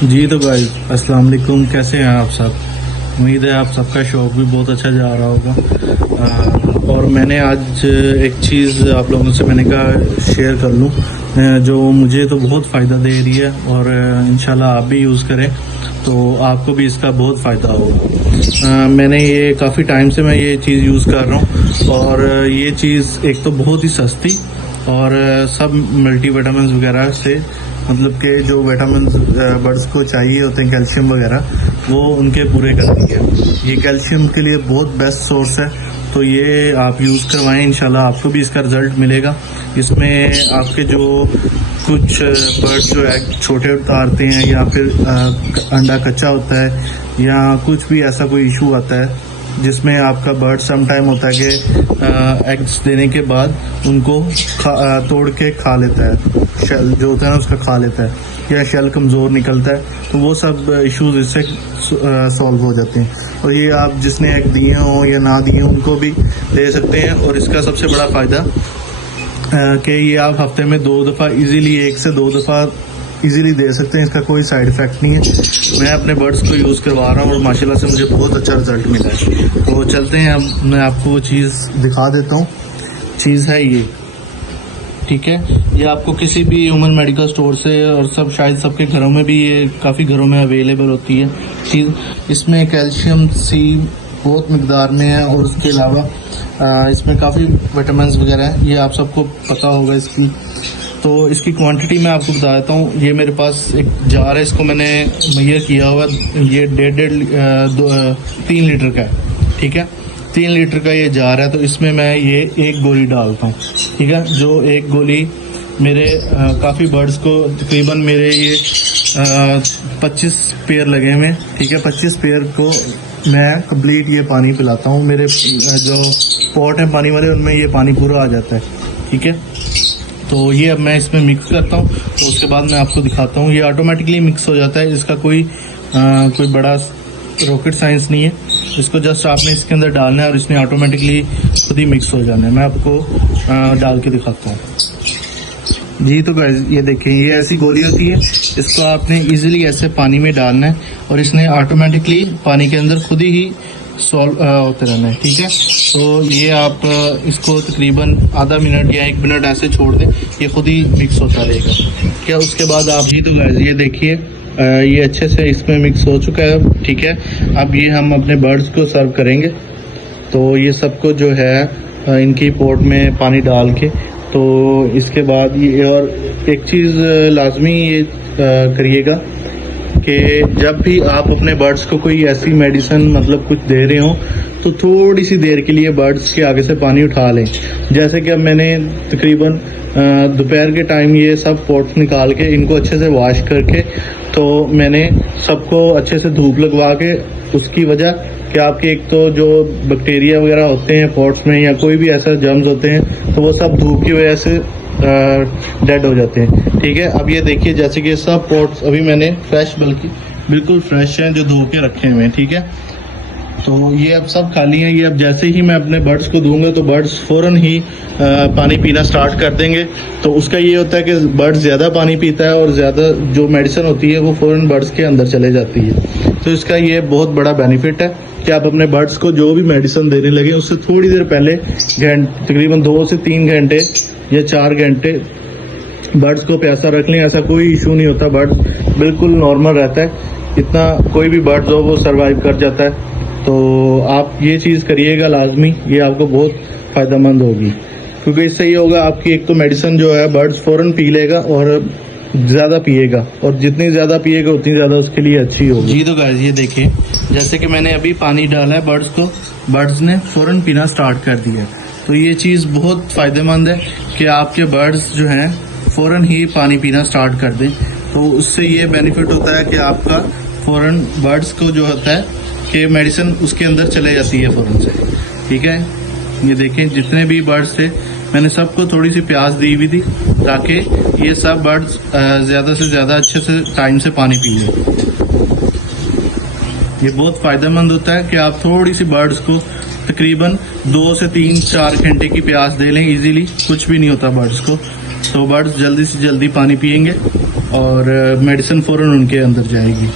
जी तो गाइस अस्सलाम वालेकुम, कैसे हैं आप सब। उम्मीद है आप सबका शौक भी बहुत अच्छा जा रहा होगा। और मैंने आज एक चीज़ आप लोगों से मैंने कहा शेयर कर लूं, जो मुझे तो बहुत फ़ायदा दे रही है और इंशाल्लाह आप भी यूज़ करें तो आपको भी इसका बहुत फ़ायदा होगा। मैंने ये काफ़ी टाइम से मैं ये चीज़ यूज़ कर रहा हूँ और ये चीज़ एक तो बहुत ही सस्ती और सब मल्टीविटामिन वगैरह से मतलब के जो विटामिन बर्ड्स को चाहिए होते हैं कैल्शियम वगैरह वो उनके पूरे करती है। ये कैल्शियम के लिए बहुत बेस्ट सोर्स है, तो ये आप यूज़ करवाएं, इंशाल्लाह आपको भी इसका रिजल्ट मिलेगा। इसमें आपके जो कुछ बर्ड्स जो एग छोटे उतारते हैं या फिर अंडा कच्चा होता है या कुछ भी ऐसा कोई इशू आता है जिसमें आपका बर्ड सम टाइम होता है कि एग्स देने के बाद उनको तोड़ के खा लेता है, शेल जो होता है ना उसका खा लेता है या शेल कमज़ोर निकलता है, तो वो सब इश्यूज इससे सॉल्व हो जाते हैं। और ये आप जिसने एग दिए हों या ना दिए हों उनको भी दे सकते हैं। और इसका सबसे बड़ा फ़ायदा कि ये आप हफ्ते में 2 दफ़ा इजीली 1 से 2 दफ़ा इजीली दे सकते हैं। इसका कोई साइड इफ़ेक्ट नहीं है। मैं अपने बर्ड्स को यूज़ करवा रहा हूँ और माशाल्लाह से मुझे बहुत अच्छा रिजल्ट मिला है। तो चलते हैं, अब मैं आपको वो चीज़ दिखा देता हूँ। चीज़ है ये, ठीक है। ये आपको किसी भी ह्यूमन मेडिकल स्टोर से और सब शायद सबके घरों में भी ये काफ़ी घरों में अवेलेबल होती है चीज़। इसमें कैल्शियम सी बहुत मकदार में है और उसके अलावा इसमें काफ़ी विटामिन वगैरह है, ये आप सबको पता होगा इसकी। तो इसकी क्वांटिटी मैं आपको बता देता हूँ। ये मेरे पास एक जार है, इसको मैंने मुहैया किया हुआ, ये 3 लीटर का है, ठीक है। 3 लीटर का ये जार है, तो इसमें मैं ये 1 गोली डालता हूँ, ठीक है। जो 1 गोली मेरे काफ़ी बर्ड्स को तकरीबन मेरे ये 25 पेयर लगे हुए, ठीक है। 25 पेयर को मैं कंप्लीट ये पानी पिलाता हूँ। मेरे जो पॉट हैं पानी वाले उनमें ये पानी पूरा आ जाता है, ठीक है। तो ये अब मैं इसमें मिक्स करता हूँ, तो उसके बाद मैं आपको दिखाता हूँ। ये ऑटोमेटिकली मिक्स हो जाता है, इसका कोई बड़ा रॉकेट साइंस नहीं है। इसको जस्ट आपने इसके अंदर डालना है और इसने ऑटोमेटिकली खुद ही मिक्स हो जाना है। मैं आपको डाल के दिखाता हूँ। जी तो गाइस ये देखें, ये ऐसी गोली होती है, इसको आपने इजीली ऐसे पानी में डालना है और इसने ऑटोमेटिकली पानी के अंदर खुद ही सॉल्व होते रहना है, ठीक है। तो ये आप इसको तकरीबन आधा मिनट या 1 मिनट ऐसे छोड़ दें, ये खुद ही मिक्स होता रहेगा, क्या। उसके बाद आप जी तो गाइस ये देखिए, ये अच्छे से इसमें मिक्स हो चुका है, ठीक है। अब ये हम अपने बर्ड्स को सर्व करेंगे। तो ये सबको जो है इनकी पोट में पानी डाल के, तो इसके बाद ये और एक चीज़ लाजमी ये करिएगा कि जब भी आप अपने बर्ड्स को कोई ऐसी मेडिसिन मतलब कुछ दे रहे हो तो थोड़ी सी देर के लिए बर्ड्स के आगे से पानी उठा लें। जैसे कि अब मैंने तकरीबन दोपहर के टाइम ये सब पॉट्स निकाल के इनको अच्छे से वॉश करके, तो मैंने सबको अच्छे से धूप लगवा के, उसकी वजह कि आपके एक तो जो बैक्टीरिया वगैरह होते हैं पॉट्स में या कोई भी ऐसा जर्म्स होते हैं तो वो सब धूप की वजह से डेड हो जाते हैं, ठीक है। अब ये देखिए, जैसे कि सब पॉट्स अभी मैंने फ्रेश, बल्कि बिल्कुल फ्रेश हैं, जो धो के रखे हुए हैं, ठीक है। तो ये अब सब खाली हैं। ये अब जैसे ही मैं अपने बर्ड्स को दूंगा तो बर्ड्स फ़ौरन ही पानी पीना स्टार्ट कर देंगे। तो उसका ये होता है कि बर्ड्स ज़्यादा पानी पीता है और ज़्यादा जो मेडिसिन होती है वो फ़ौरन बर्ड्स के अंदर चले जाती है। तो इसका ये बहुत बड़ा बेनिफिट है कि आप अपने बर्ड्स को जो भी मेडिसिन देने लगे उससे थोड़ी देर पहले तकरीबन 2 से 3 घंटे या 4 घंटे बर्ड्स को प्यासा रख लें। ऐसा कोई इशू नहीं होता, बर्ड बिल्कुल नॉर्मल रहता है, इतना कोई भी बर्ड हो वो सर्वाइव कर जाता है। तो आप ये चीज़ करिएगा लाजमी, ये आपको बहुत फ़ायदेमंद होगी, क्योंकि इससे ये होगा आपकी एक तो मेडिसिन जो है बर्ड्स फ़ौरन पी लेगा और ज़्यादा पिएगा, और जितनी ज़्यादा पिएगा उतनी ज़्यादा उसके लिए अच्छी होगी। जी तो गाइस ये देखिए, जैसे कि मैंने अभी पानी डाला है बर्ड्स को, बर्ड्स ने फ़ौरन पीना स्टार्ट कर दिया। तो ये चीज़ बहुत फ़ायदेमंद है कि आपके बर्ड्स जो हैं फ़ौरन ही पानी पीना स्टार्ट कर दें। तो उससे ये बेनिफिट होता है कि आपका फ़ौरन बर्ड्स को जो होता है कि मेडिसिन उसके अंदर चले जाती है फ़ौरन से, ठीक है। ये देखें, जितने भी बर्ड्स थे मैंने सबको थोड़ी सी प्यास दी हुई थी ताकि ये सब बर्ड्स ज़्यादा से ज़्यादा अच्छे से टाइम से पानी पी लें। ये बहुत फ़ायदेमंद होता है कि आप थोड़ी सी बर्ड्स को तकरीबन 2 से 3-4 घंटे की प्यास दे लें इजीली, कुछ भी नहीं होता बर्ड्स को। तो बर्ड्स जल्दी से जल्दी पानी पियेंगे और मेडिसिन फ़ौरन उनके अंदर जाएगी।